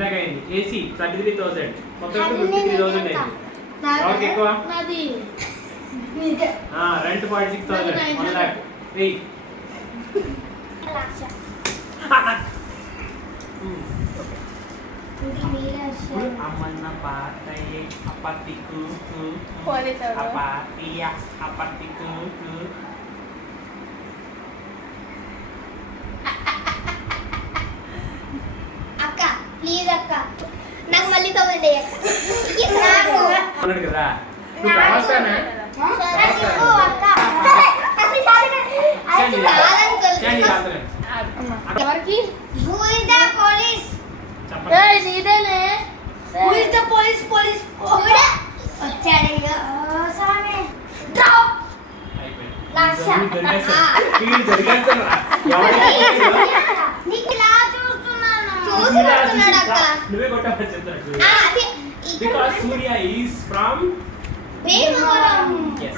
ఇందాక అయింది ఏసీ 33,000 మొత్తం 53,000 అయింది. ఎవరికి ఎక్కువ? Rent 46,000 1 lakh. అమ్మన్న పాతయే అపతికు అపాతియ అపతికు అక్క ప్లీజ్ అక్క నాకు మళ్ళీ తవ్వండి అన్నాడు కదా నువ్వు ప్రవాసానా ఎవరికి హూ ఇస్ ద పోలీస్ నీదేనే who is the police police వచ్చాడు సామే డ్రాప్ నువ్వే కొట్టాలని చెప్తాను. Because Surya is from Bhimavaram. Yes.